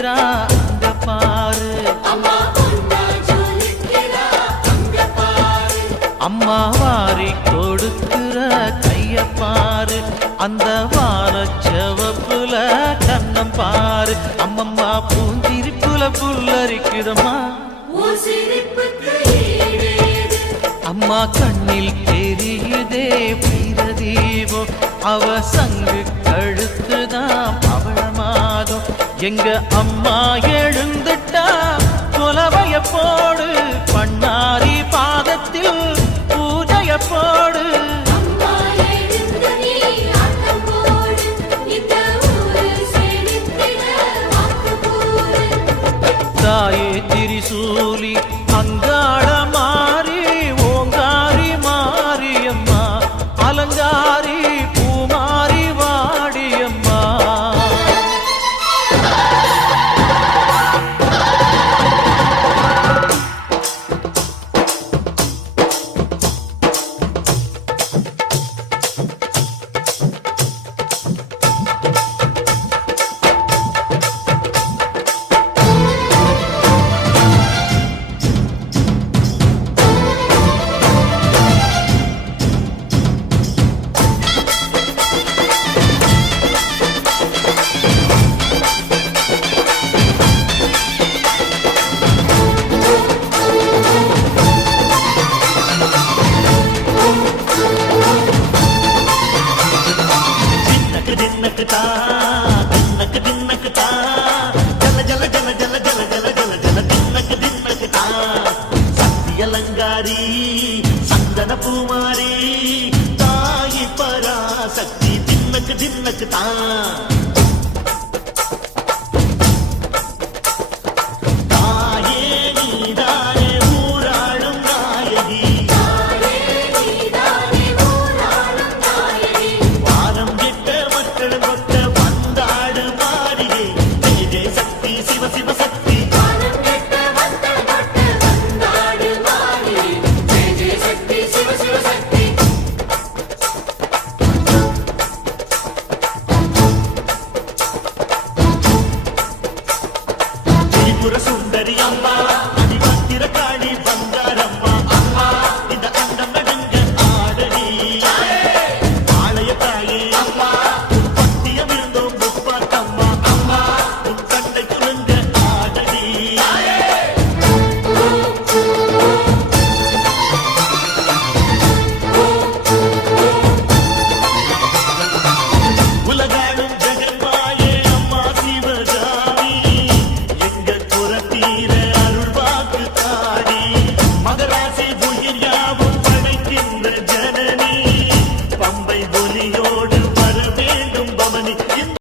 ஜொலிக்கிறா அங்க பாரு, அம்மா வாரி கொடுக்கிற கைய பாரு, அந்த வானச்சவப்புல கண்ணம் பாரு, அம்மம்மா பூந்திரிப்புல புல்லரிக்குதம்மா, அம்மா கண்ணில் தெரியுதே வீரதீபம், அவ சங்கு கழுத்துதான் பவளமாகும், எங்க அம்மா எழுந்துட்டா கொலவைய போடு, பண்ணாரி பாதத்தில் பூஜைய போடு, தாயே திரிசூலி அங்காள மாறி ஓங்காரி மாரியம்மா, அலங்காரி பூமாரி வாடியம்மா. அலங்காரி சந்தன பூமாரி தாயி பராசக்தி தின்னக்கு தின்னக்கு தான் சுந்தரி அம்மா அதிபத்திர காளி பங்காரம்மா, அம்மா இந்த அண்டம் நடுங்க ஆடடி ஆலய தாயே, அம்மா உன் பத்தியம் இருந்தோம் முப்பாத்தம்மா, அம்மா உன் கண்ணை துணுங்க ஆடடி. உலகாடும் ஜெகன்மாயே அம்மா சிவகாமி, அருள் வாக்கு தாடி மகராசி புயிர் யாவும்